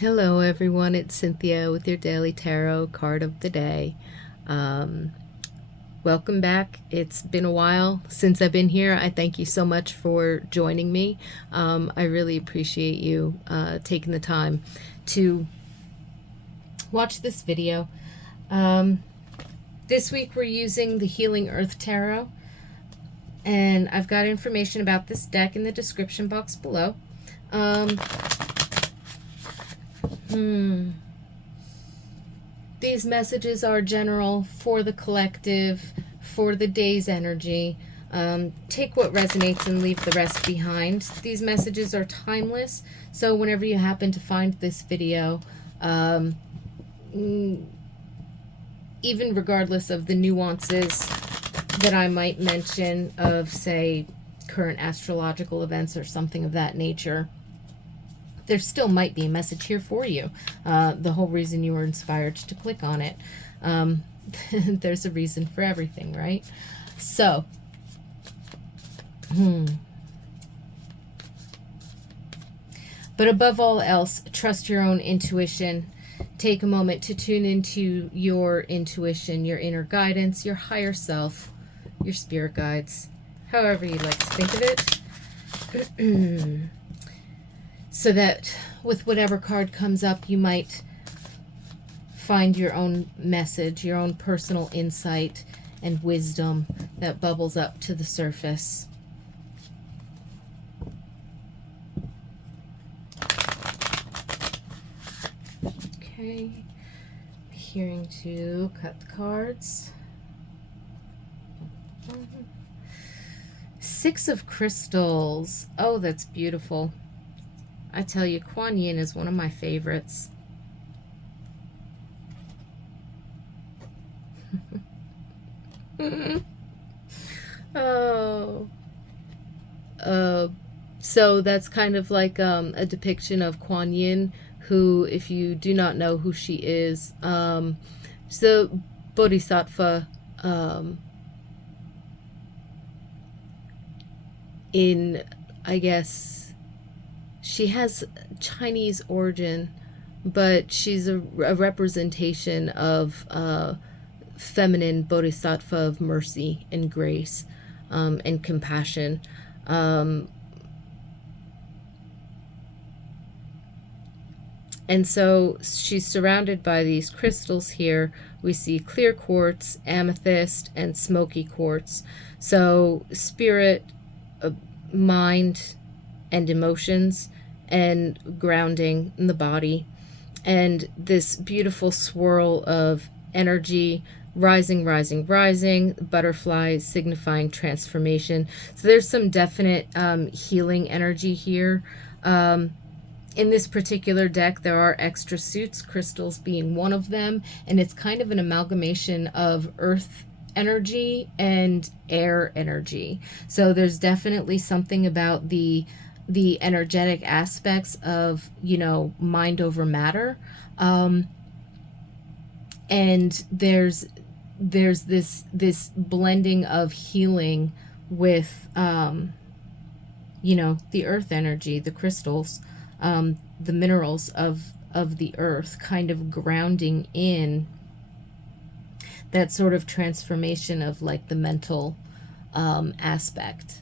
Hello everyone, it's Cynthia with your Daily Tarot card of the day. Um, Welcome back. It's been a while since I've been here. I thank you so much for joining me. I really appreciate you taking the time to watch this video. This week we're using the Healing Earth Tarot, and I've got information about this deck in the description box below. These messages are general for the collective, for the day's energy. Take what resonates and leave the rest behind. These messages are timeless, so whenever you happen to find this video, even regardless of the nuances that I might mention of, say, current astrological events or something of that nature, there still might be a message here for you. The whole reason you were inspired to click on it. There's a reason for everything, right? So, but above all else, trust your own intuition. Take a moment to tune into your intuition, your inner guidance, your higher self, your spirit guides, however you like to think of it. So that with whatever card comes up, you might find your own message, your own personal insight and wisdom that bubbles up to the surface. Okay, adhering to cut the cards. Six of Crystals. Oh, that's beautiful. I tell you, Kuan Yin is one of my favorites. Oh. So that's kind of like a depiction of Kuan Yin, who, if you do not know who she is, the Bodhisattva in, I guess, she has Chinese origin, but she's a representation of feminine bodhisattva of mercy and grace and compassion. And so she's surrounded by these crystals here. We see clear quartz, amethyst, and smoky quartz. So spirit, mind, and emotions, and grounding in the body, and this beautiful swirl of energy, rising, rising, rising, butterflies signifying transformation. So there's some definite healing energy here. In this particular deck, there are extra suits, crystals being one of them, and it's kind of an amalgamation of earth energy and air energy. So there's definitely something about the energetic aspects of, you know, mind over matter, and there's this blending of healing with you know, the earth energy, the crystals, the minerals of the earth, kind of grounding in that sort of transformation of like the mental aspect.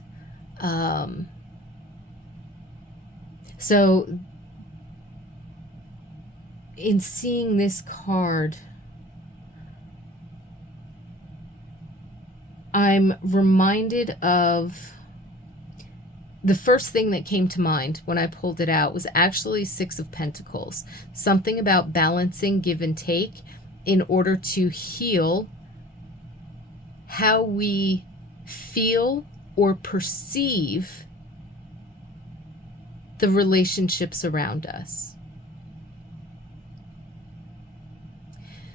So in seeing this card, I'm reminded of the first thing that came to mind when I pulled it out was actually Six of Pentacles. Something about balancing give and take in order to heal how we feel or perceive the relationships around us.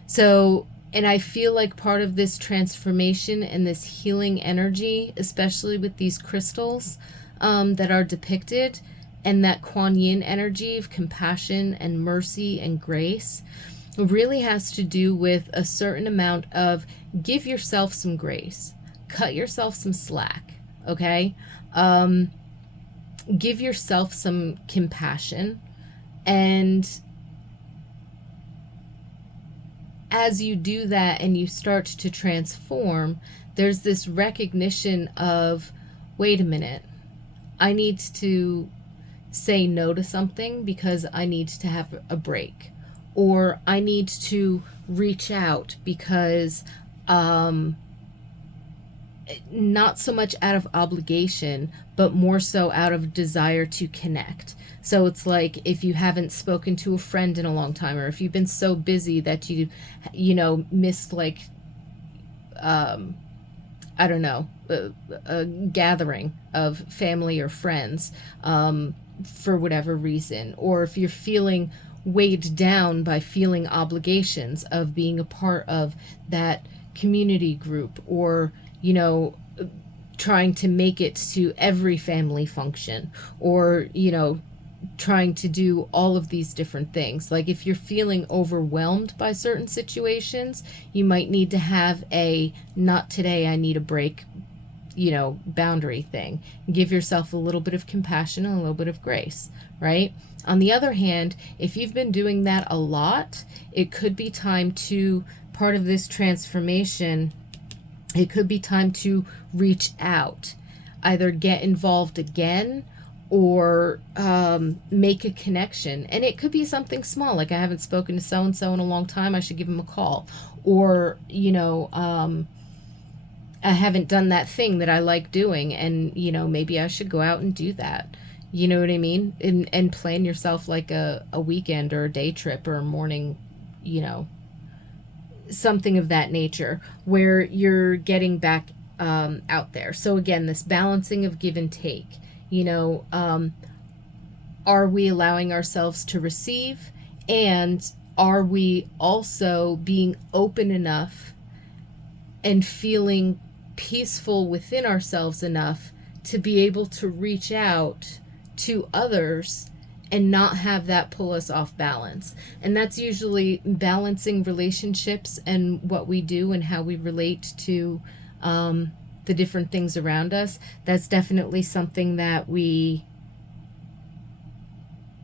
So, and I feel like part of this transformation and this healing energy, especially with these crystals that are depicted, and that Kuan Yin energy of compassion and mercy and grace, really has to do with a certain amount of give yourself some grace, cut yourself some slack, okay? Give yourself some compassion and as you do that and you start to transform, there's this recognition of, wait a minute, I need to say no to something because I need to have a break, or I need to reach out because not so much out of obligation, but more so out of desire to connect. So it's like if you haven't spoken to a friend in a long time, or if you've been so busy that missed like, I don't know, a gathering of family or friends, for whatever reason, or if you're feeling weighed down by feeling obligations of being a part of that community group, or, trying to make it to every family function, or, trying to do all of these different things. Like if you're feeling overwhelmed by certain situations, you might need to have a not today, I need a break, boundary thing. Give yourself a little bit of compassion and a little bit of grace, right? On the other hand, if you've been doing that a lot, it could be time to, part of this transformation, it could be time to reach out, either get involved again, or make a connection. And it could be something small, like I haven't spoken to so-and-so in a long time, I should give them a call. Or, I haven't done that thing that I like doing, and, maybe I should go out and do that. You know what I mean? And plan yourself like a weekend or a day trip or a morning, something of that nature, where you're getting back out there. So again, this balancing of give and take, are we allowing ourselves to receive? And are we also being open enough and feeling peaceful within ourselves enough to be able to reach out to others and not have that pull us off balance? And that's usually balancing relationships and what we do and how we relate to the different things around us. That's definitely something that we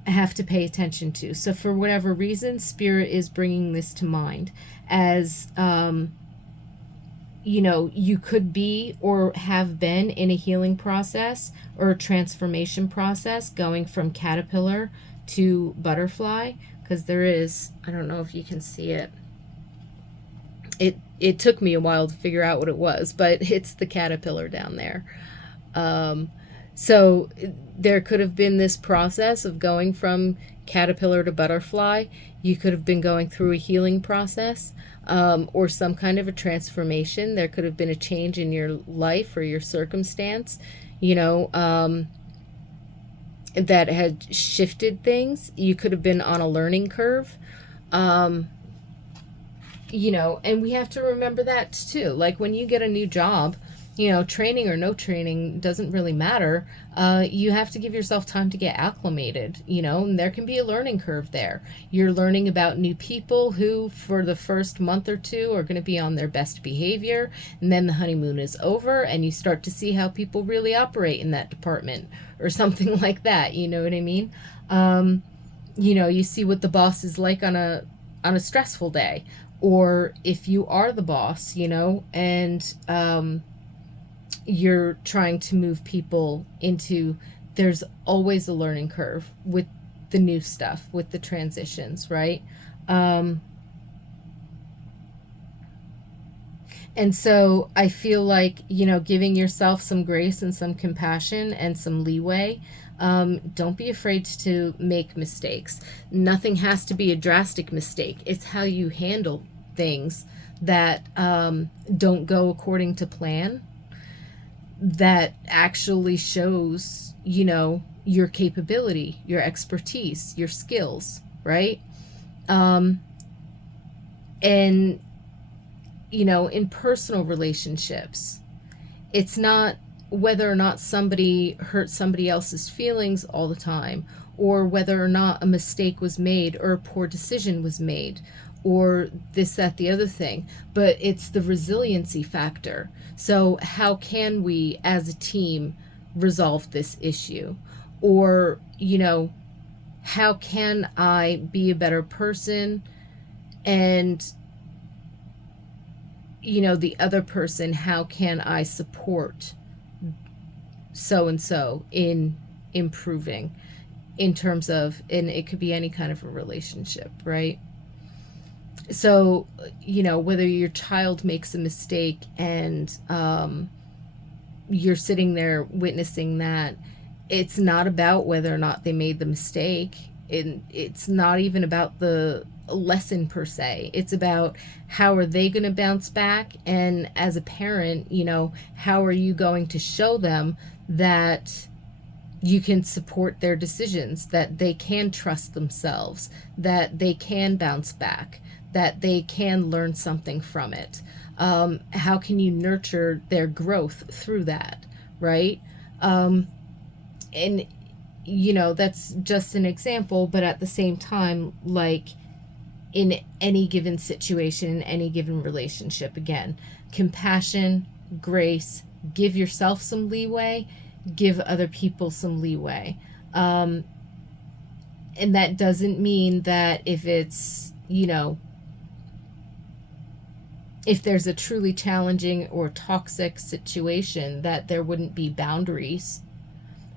have to pay attention to. So for whatever reason, Spirit is bringing this to mind as, you could be or have been in a healing process or a transformation process going from caterpillar to butterfly, because there is, I don't know if you can see it. It took me a while to figure out what it was, but it's the caterpillar down there. So there could have been this process of going from caterpillar to butterfly. You could have been going through a healing process, or some kind of a transformation. There could have been a change in your life or your circumstance, that had shifted things. You could have been on a learning curve. And we have to remember that too. Like when you get a new job, training or no training doesn't really matter. You have to give yourself time to get acclimated, and there can be a learning curve there. You're learning about new people who, for the first month or two, are going to be on their best behavior. And then the honeymoon is over and you start to see how people really operate in that department or something like that. You know what I mean? You see what the boss is like on a stressful day, or if you are the boss, and you're trying to move people into, there's always a learning curve with the new stuff, with the transitions, right? And so I feel like, giving yourself some grace and some compassion and some leeway. Don't be afraid to make mistakes. Nothing has to be a drastic mistake. It's how you handle things that don't go according to plan that actually shows, your capability, your expertise, your skills, right? And, in personal relationships, it's not whether or not somebody hurt somebody else's feelings all the time, or whether or not a mistake was made or a poor decision was made, or this, that, the other thing, but it's the resiliency factor. So how can we as a team resolve this issue? Or, how can I be a better person and the other person, how can I support so and so in improving, in terms of, and it could be any kind of a relationship, right? So, whether your child makes a mistake and you're sitting there witnessing that, it's not about whether or not they made the mistake. It's not even about the lesson per se. It's about how are they going to bounce back, and as a parent, how are you going to show them that you can support their decisions, that they can trust themselves, that they can bounce back, that they can learn something from it. How can you nurture their growth through that, right? And, that's just an example, but at the same time, like in any given situation, in any given relationship, again, compassion, grace, give yourself some leeway, give other people some leeway. And that doesn't mean that if it's, if there's a truly challenging or toxic situation, that there wouldn't be boundaries.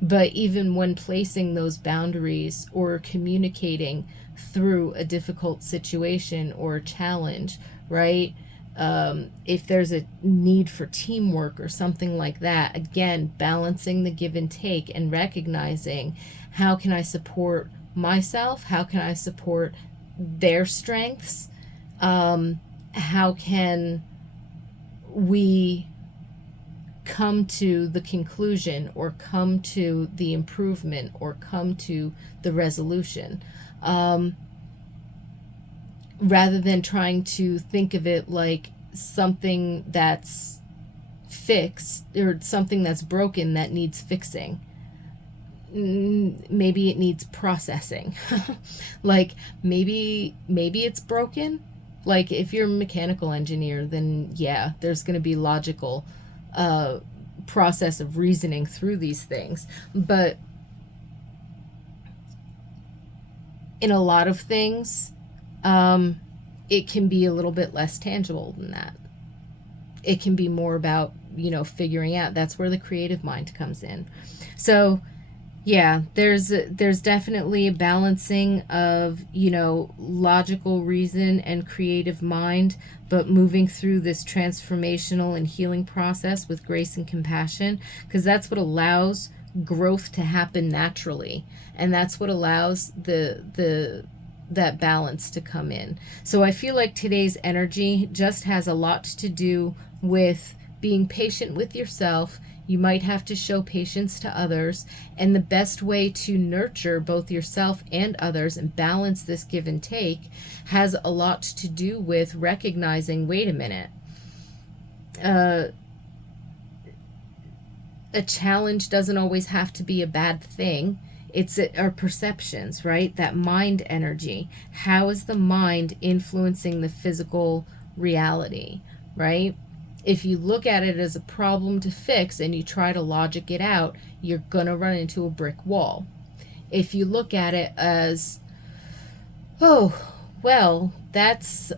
But even when placing those boundaries or communicating through a difficult situation or a challenge, right? If there's a need for teamwork or something like that, again, balancing the give and take and recognizing, how can I support myself? How can I support their strengths? How can we come to the conclusion, or come to the improvement, or come to the resolution, rather than trying to think of it like something that's fixed, or something that's broken that needs fixing. Maybe it needs processing. Like maybe it's broken. Like if you're a mechanical engineer, then yeah, there's going to be logical process of reasoning through these things. But in a lot of things, it can be a little bit less tangible than that. It can be more about, figuring out. That's where the creative mind comes in. So yeah, there's definitely a balancing of, logical reason and creative mind, but moving through this transformational and healing process with grace and compassion, because that's what allows growth to happen naturally, and that's what allows that balance to come in. So I feel like today's energy just has a lot to do with being patient with yourself. You might have to show patience to others, and the best way to nurture both yourself and others and balance this give and take has a lot to do with recognizing, wait a minute, a challenge doesn't always have to be a bad thing. It's our perceptions, right? That mind energy. How is the mind influencing the physical reality, right? If you look at it as a problem to fix and you try to logic it out, you're going to run into a brick wall. If you look at it as, oh, well, that's,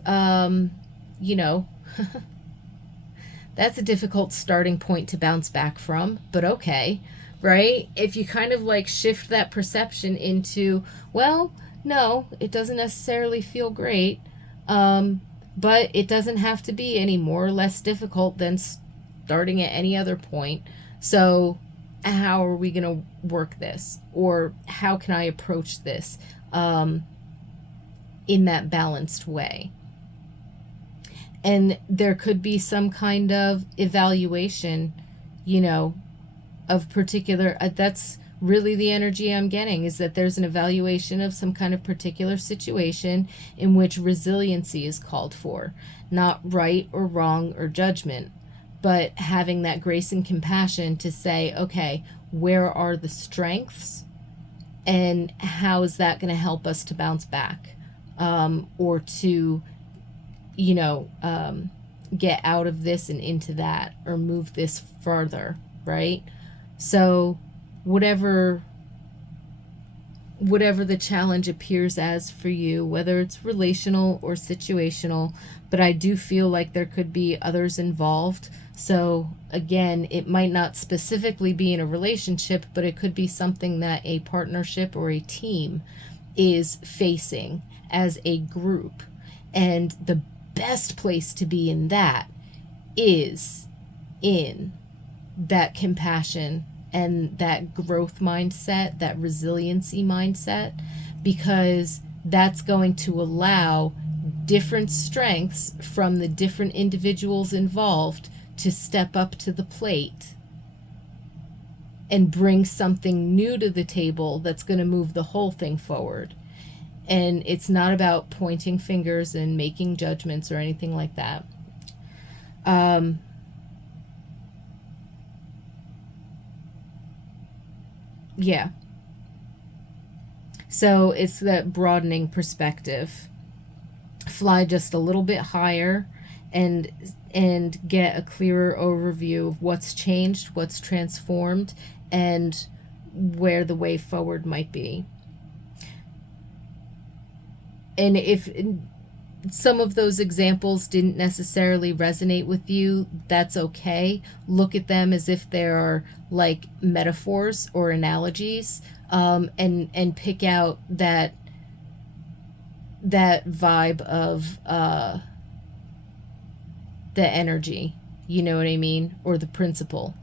that's a difficult starting point to bounce back from, but okay, right? If you kind of like shift that perception into, well, no, it doesn't necessarily feel great, but it doesn't have to be any more or less difficult than starting at any other point. So how are we going to work this? Or how can I approach this in that balanced way? And there could be some kind of evaluation, of particular, that's really the energy I'm getting, is that there's an evaluation of some kind of particular situation in which resiliency is called for. Not right or wrong or judgment, but having that grace and compassion to say, okay, where are the strengths, and how is that going to help us to bounce back, or to, get out of this and into that, or move this farther, right? So whatever whatever the challenge appears as for you, whether it's relational or situational. But I do feel like there could be others involved. So again, it might not specifically be in a relationship, but it could be something that a partnership or a team is facing as a group. And the best place to be in that is in that compassion and that growth mindset, that resiliency mindset, because that's going to allow different strengths from the different individuals involved to step up to the plate and bring something new to the table that's going to move the whole thing forward. And it's not about pointing fingers and making judgments or anything like that. Yeah. So it's that broadening perspective. Fly just a little bit higher and get a clearer overview of what's changed, what's transformed, and where the way forward might be. And if some of those examples didn't necessarily resonate with you, that's okay. Look at them as if they are like metaphors or analogies, and pick out that vibe of the energy, you know what I mean, or the principle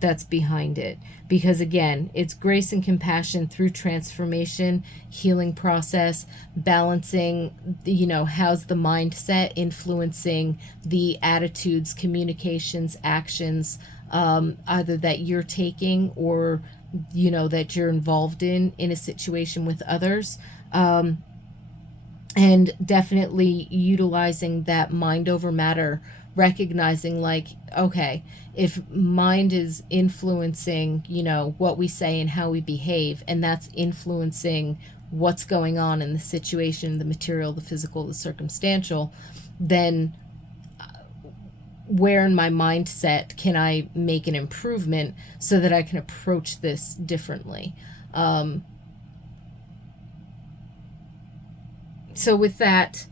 that's behind it. Because again, it's grace and compassion through transformation, healing process, balancing, how's the mindset influencing the attitudes, communications, actions, either that you're taking or that you're involved in a situation with others. And definitely utilizing that mind over matter, recognizing like, okay, if mind is influencing, what we say and how we behave, and that's influencing what's going on in the situation, the material, the physical, the circumstantial, then where in my mindset can I make an improvement so that I can approach this differently? So with that,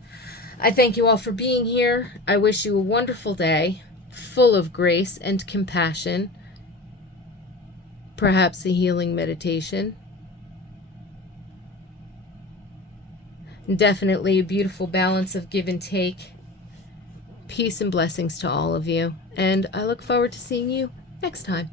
I thank you all for being here. I wish you a wonderful day, full of grace and compassion, perhaps a healing meditation. Definitely a beautiful balance of give and take. Peace and blessings to all of you, and I look forward to seeing you next time.